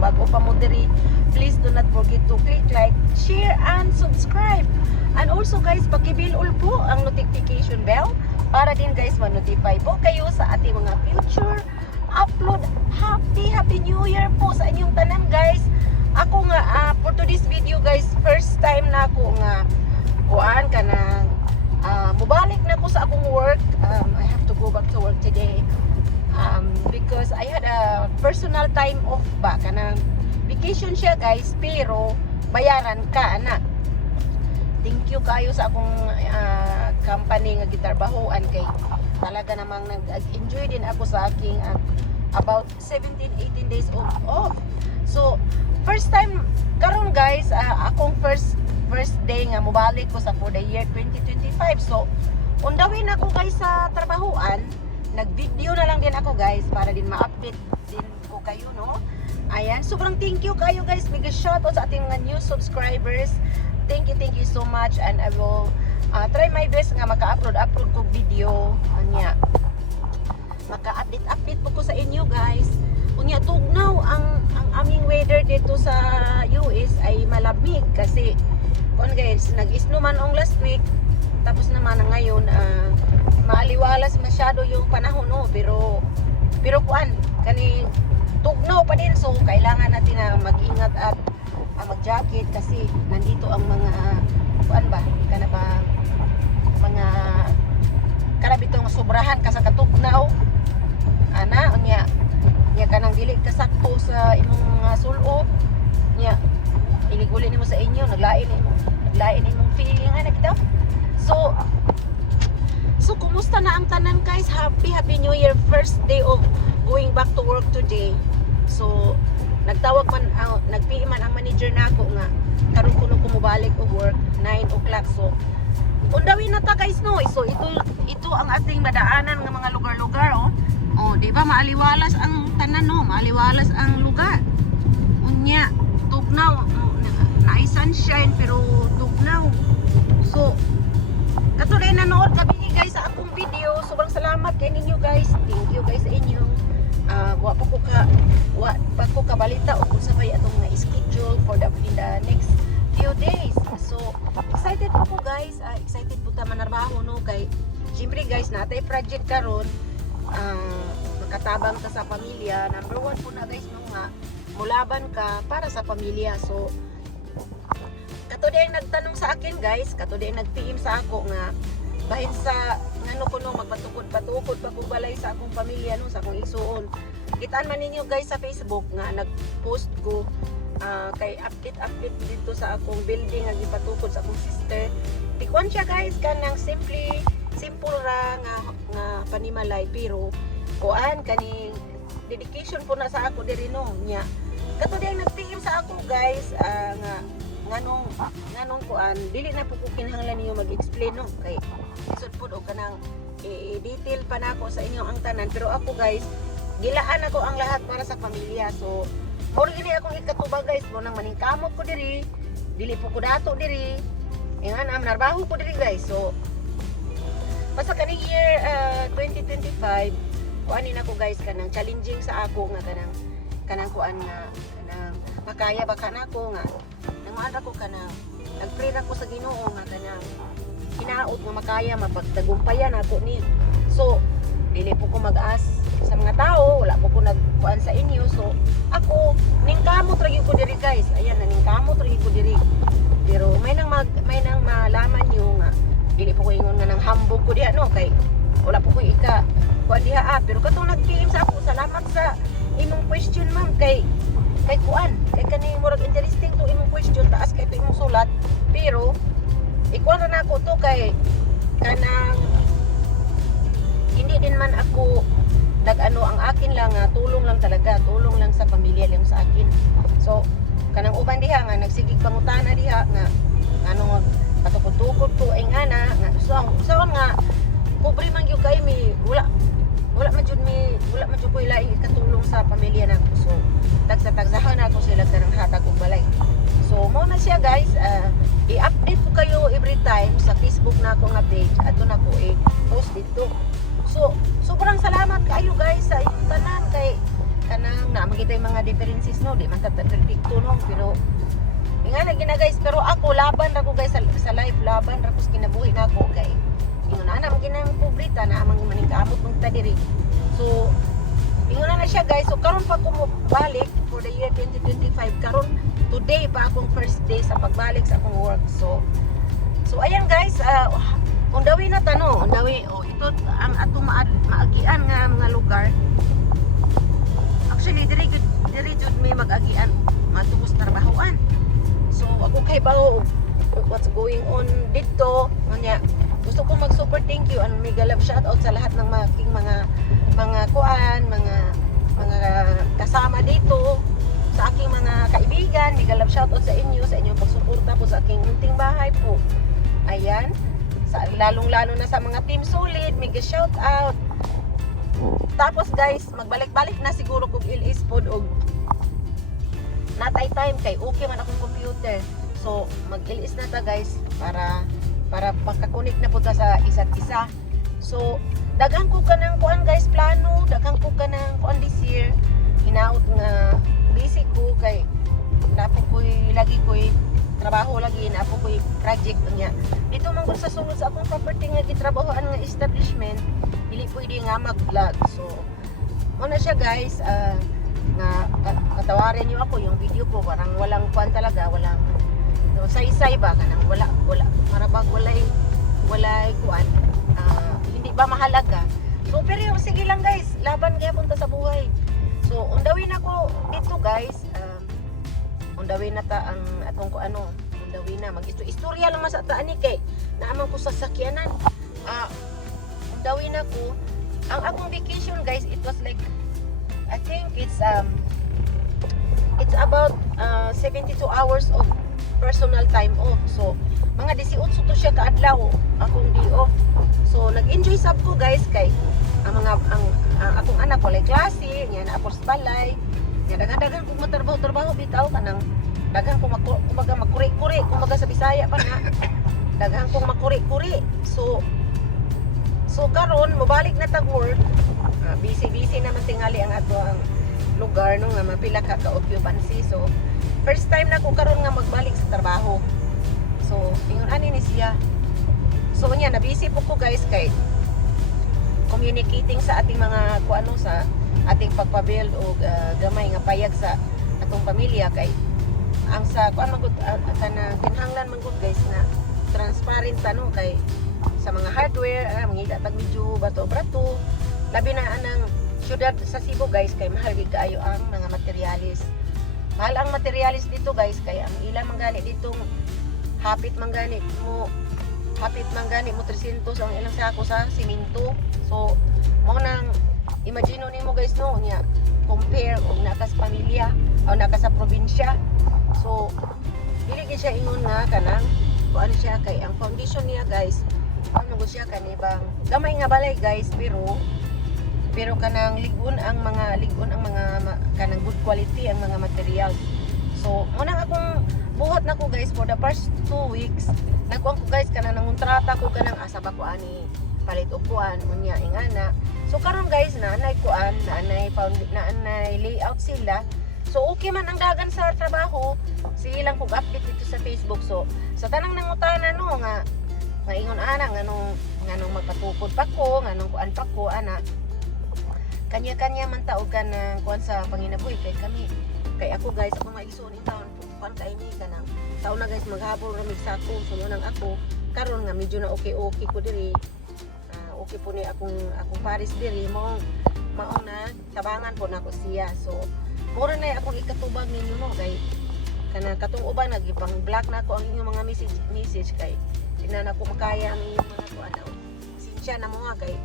bago pa mo diri, please do not forget to click like, share, and subscribe. And also guys, pakibilul po ang notification bell para din guys ma-notify po kayo sa ating mga future upload. Happy, Happy New Year po sa inyong tanan guys. Ako nga, ah, for today's video guys, first time na ako nga kuan ka na ah, mubalik na ako sa akong work. Um, I have personal time off ba? Kanang vacation siya guys pero bayaran ka anak thank you kayo sa akong ah, company nga gitarbahoan kay talaga namang nag-enjoy din ako sa aking ah, about 17-18 days of off. So first time karon guys ah, akong first first day nga mobalik ko sa for the year 2025 so undawin ako guys sa trabahoan nag-video na lang din ako guys para din ma-update din kayo no? Ayan sobrang thank you kayo guys. Mega shoutout sa ating mga new subscribers. Thank you thank you so much. And I will uh, try my best nga maka-upload upload ko video. Anya maka-update update po ko sa inyo guys. Unya tugnaw ang ang aming weather dito sa US ay malamig kasi kon guys nag-snow man ong last week tapos naman ang ngayon ah, maaliwalas masyado yung panahon no? Pero pero kuan kani tugnaw pa din. So kailangan natin na mag-ingat at ah, mag-jacket kasi nandito ang mga kuan ba? Kana ba? Mga karabitong sobrahan ka sa katugnaw. Ana unya nya kanang dili ka sakto sa imong mga sulob nya iliguli nimo sa inyo naglain nimo naglain imong feeling ana kita so so kumusta na ang tanan guys? Happy happy new year first day of going back to work today so nagtawag man ang nagpi man ang manager nako nga karon kuno ko mobalik og work 9 o'clock. So undawin na ta guys no? So ito ito ang ating madaanan nga mga lugar-lugar oh. Oh di ba maaliwalas ang tanan no? Maaliwalas ang lugar. Unya tugnaw. Oh, na, na sunshine pero tugnaw. So kato rin nanood kami guys sa akong video. Sobrang salamat kay ninyo guys. Thank you guys sa inyo Ah, wa pa ko ka wa pa ko kabalita o kung sabay atong nga schedule for the in the next few days. So excited po ko guys. Ah, excited po ta manarbaho no? Kay syempre guys natay project karon. Ah, makatabang ta sa pamilya. Number one po na guys no nga mulaban ka para sa pamilya. So kato din nagtanong sa akin guys. Kato din nag-PM sa ako nga bahin sa ngano ko no magpatukod-patukod pa ko balay sa akong pamilya no sa akong igsuon kitaan man ninyo guys sa Facebook nga nag-post ko ah, kay update update dito sa akong building nga gipatukod sa akong sister. Tikwan siya guys kanang simply simple ra nga nga panimalay pero kuan kaning dedication po na sa ako diri no nya. Kato din nag-PM sa ako guys ah, nga nganong nganong kuan dili na po kinahanglan niyo mag-explain no? Kay isod po og kanang i-detail pa nako sa inyo ang tanan. Pero ako guys gilaan ako ang lahat para sa pamilya. So mao gini akong ikatubag guys. Mo nang maningkamot ko diri dili po ko dato diri ingan am narbaho ko diri guys. So basta kani year ah, 2025 kuanin ako guys kanang challenging sa ako nga kanang kanang kuan nga kanang makaya ba ka nako nga nanguan ako kanang nagpray ako sa Ginoo nga kanang hinaot nga makaya mapagtagumpayan ako ni. So dili po ko mag-as sa mga tao wala po ko nagkuan sa inyo. So ako ningkamot ra ko diri guys. Ayan na ningkamot ra ko diri. Pero may nang mag, may nang malaman nyo nga dili po ko ingon nga nang hambog ko diha no? Kay wala po ko ika kuan diha ah. Pero katong nag-PM sa ako salamat sa imong question ma'am. Kay kay kuan kay kani murag interesting to kay kanang hindi din man ako nag ano ang akin lang nga tulong lang talaga tulong lang sa pamilya lang sa akin. So kanang uban diha nga nagsigig pangutana diha nga ano nga patukod-tukod ko ay nga na nga so so nga pobre man gyud kay mi wala wala man jud mi wala man jud ko ilaing ikatulong sa pamilya nako so tagsa-tagsahan ako sila karang hatag og balay. So mo na siya guys, na ako nga page at doon ako i-post dito. So, sobrang salamat kayo guys sa inyong tanan kay kanang na magita yung mga differences no, di man tataperdikto no, pero nga na gina guys, pero ako laban ra ko guys sa, sa life, laban ra ko kinabuhi na ako kay ingon na na magina yung pubrita na amang maning kaamot mong tadiri. So, ingon na na siya guys, so karon pa ko balik for the year 2025 karon today pa akong first day sa pagbalik sa akong work. So, so ayan guys, uh, undawi na tano, undawi, oh, ito ang ato maad, maagian nga mga lugar. Actually, diri diri jud may mag-agian, matubos trabahoan. So, ako kay bawo what's going on dito, unya gusto ko mag super thank you and mega love shout out sa lahat ng mga aking mga mga kuan, mga mga kasama dito sa aking mga kaibigan, mega love shout out sa inyo sa inyong pagsuporta po sa aking munting bahay po. Ayan. Sa lalong-lalo na sa mga team solid, mega shout out. Tapos guys, magbalik-balik na siguro kung ilis pod og natay time kay okay man akong computer. So mag-ilis na ta guys para para pagkakunik na po ta sa isa't isa. So daghang ko ka ng kuan guys plano, daghang ko ka ng kuan this year. Hinaot nga busy ko kay napo ko'y lagi ko'y trabaho lagi na po ko'y project niya. Dito man sa sulod sa akong property nga gitrabahoan nga establishment, dili pwede nga mag-vlog. So mo na siya guys, ah, nga ka- katawarin niyo ako yung video ko parang walang kuan talaga, walang no, say-say ba kanang wala wala marabag walay walay kuan ah, hindi ba mahalaga. So pero yung sige lang guys, laban kaya punta sa buhay. So undawin ako dito guys, ah, undawin na ta ang atong ko ano, undawin na mag istorya lang mas ta ani kay naaman ko sa sakyanan. Ah, undawin ako ang akong vacation guys, it was like I think it's um it's about uh, 72 hours of personal time off. So, mga 18 to siya kaadlaw akong day off. So, nag-enjoy sab ko guys kay ang mga ang, ang akong anak walay klase, niya na ako sa balay. Niya daghan-daghan kog matrabaho-trabaho bitaw kanang daghan ko mag kumbaga magkuri-kuri, kumbaga sa Bisaya pa na. Daghan kong makuri-kuri. So, So karon mobalik na tag work. Ah, busy-busy naman tingali ang ato ang lugar no nga mapila ka ka occupancy. So first time na ko karon nga magbalik sa trabaho. So ingon ani ni siya. So nya na busy po ko guys kay communicating sa ating mga kuano sa ating pagpabuild o ah, gamay nga payag sa atong pamilya kay ang sa kuan magud uh, kana kinahanglan man guys na transparent ano kay sa mga hardware, ah, mga tag medyo bato-brato. Labi na anang syudad sa Cebu guys, kay mahal gid kaayo ang mga materialis. Mahal ang materialis dito guys, kaya ang ilang manggani ditong hapit manggani mo hapit manggani mo 300 ang ilang sako sa simento. So, pamilya o nakas sa probinsya. So, dili gid siya ingon nga kanang kuan siya kay ang foundation niya guys. Ano ko siya kanibang gamay nga balay guys pero pero kanang ligon ang mga ligon ang mga kanang good quality ang mga material. So muna akong buhat na ko guys for the first two weeks. Nagkuan ko guys kanang nangontrata ko kanang asa ba ko ani? Palit og kuan unya ingana. So karon guys na anay kuan na anay found na anay layout sila so okay man ang dagan sa trabaho sige lang kog update dito sa Facebook. So sa tanang nangutana no nga nga ingon ana nganong nganong magpatukod pa ko nganong kuan pa ko ana. Kanya-kanya man taog ka ng kuan sa panginabuhi kay kami kay ako guys ako nga igsoon in taon kuan kay ni ka taon na guys maghabol ra mig sako sunod nang ako. Karon nga medyo na okay okay ko diri. Ah, okay po ni akong akong paris diri. Mo mao na tabangan po nako siya. So mura na akong ikatubag ninyo no kay kana katong uban nagipang black na ako ang inyong mga message message kay Tingnan ako makaya ang inyong mga kuan daw. Sinsya na mo nga kay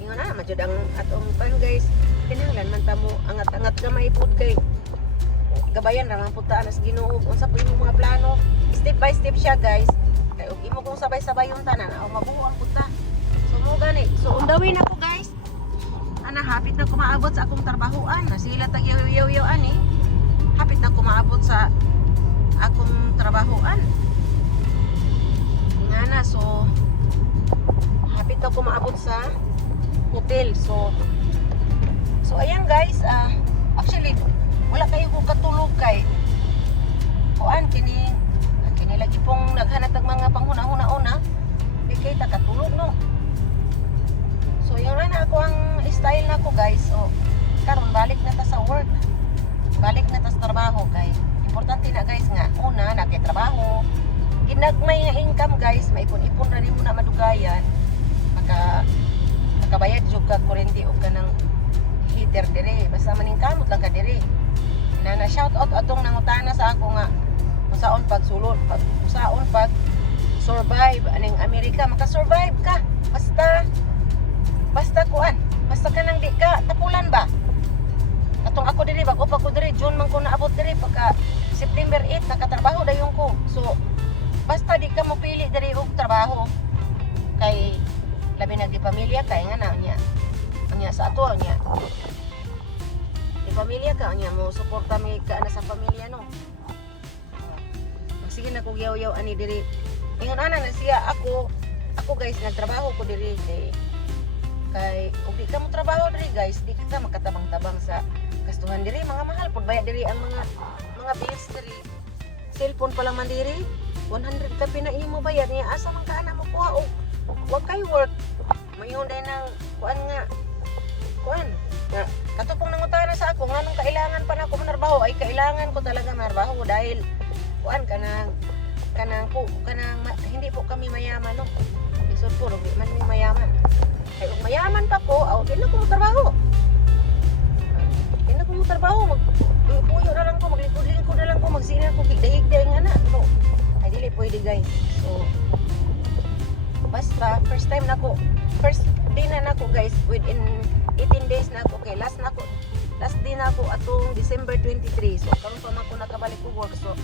ingon na majud ang atong pan guys. Kinahanglan man ta mo angat-angat gamay pud kay gabayan ra man pud ta anas Ginoo unsa po imong mga plano. Step by step siya guys. Kay imo kung sabay-sabay yung tanan aw mabuhuan pud ta. So mo gani. So undawin ako guys. Ana hapit na kumaabot sa akong trabahoan. Na sila tag yaw-yaw ani. Hapit na kumaabot sa akong trabahoan. Nga na, so hapit na ko maabot sa hotel. So So ayan guys, ah actually wala kayo ko katulog kay kuan kini kini lagi pong naghanap ng mga panghuna-huna-una di kay ta katulog no. So yun na ako ang style na ko guys. So karon balik na ta sa work. Balik na ta sa trabaho kay importante na guys nga una na kay trabaho. Ginagmay nga income guys, maipon-ipon ra nimo na madugayan. Maka makabayad jud ka kuryente o kanang heater dire basta maning kamot lang ka dire na na shout out atong nangutana sa ako nga usaon pag sulod pag usaon pag survive aning Amerika maka-survive ka basta basta kuan basta ka nang di ka tapulan ba? Atong ako diri bago pa ko diri June man ko naabot diri pagka September 8 nakatrabaho dayon ko. So basta di ka mo pili diri og trabaho. Kay labi na di pamilya kay nga na niya niya sa ato niya di pamilya ka niya mo suporta mi ka na sa pamilya no? Sige na ko yaw-yaw ani diri. Ingon ana na siya ako ako guys nagtrabaho ko diri kay kay ug di ka mo trabaho diri guys di ka makatabang-tabang sa gastuhan diri. Mga mahal pud bayad diri ang mga mga bills diri. Cellphone pa lang man diri 100 ka pinaimo bayad niya. Asa man ka ana mo kuha og wag kay work. Mayon din ng kuan nga kuan nga katupong nangutana sa ako nganong kailangan pa na ako manarbaho ay kailangan ko talaga manarbaho dahil kuan kanang kanang po kanang hindi po kami mayaman no pa ko na ko trabaho. Na ko trabaho. Mag puyo na lang ko maglikod-likod na lang ko magsinar ko kigdahig-dahig nga na. No ay dili pwede guys. So basta first time na ko first day na nako guys. Within 18 days na ako kay last na ako last day na ako atong December 23 so karon pa man ko nakabalik ko work. So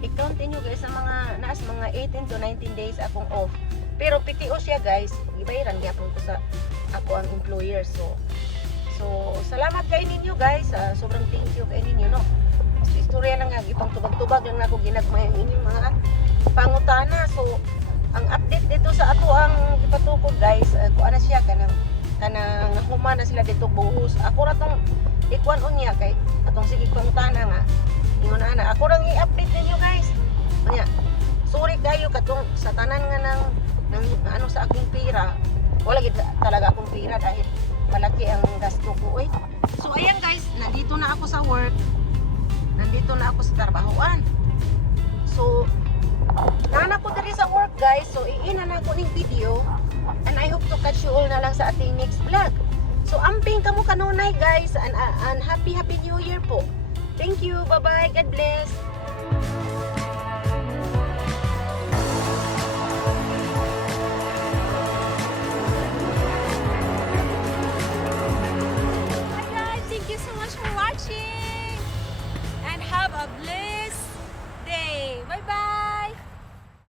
i-count niyo guys sa mga naas mga 18 to 19 days akong off. Pero PTO siya guys. Gibayaran gyapon ko sa ako ang employer. So so salamat kay ninyo guys. Ah, sobrang thank you kay ninyo no? Sa istorya lang nga ipang tubag-tubag lang nako ginagmay ang inyong mga pangutana. So ang update dito sa ato ang gipatukod guys. Uh, kung ano siya kanang kanang human na sila dito buhos. Ako ra tong ikuan unya kay atong sige pangutana nga. Ingon ana ako rang i-update ninyo guys. Unya sorry kayo katong sa tanan nga nang, nang ano sa aking pira wala gid talaga akong pira dahil malaki ang gasto ko eh. so ayan guys nandito na ako sa work nandito na ako sa trabahoan so Nana ko diri sa work guys, so iina na ko ning video and I hope to catch you all na lang sa ating next vlog. So amping kamo kanunay guys and, and happy happy new year po. Thank you, bye bye, God bless. watching and have a blast.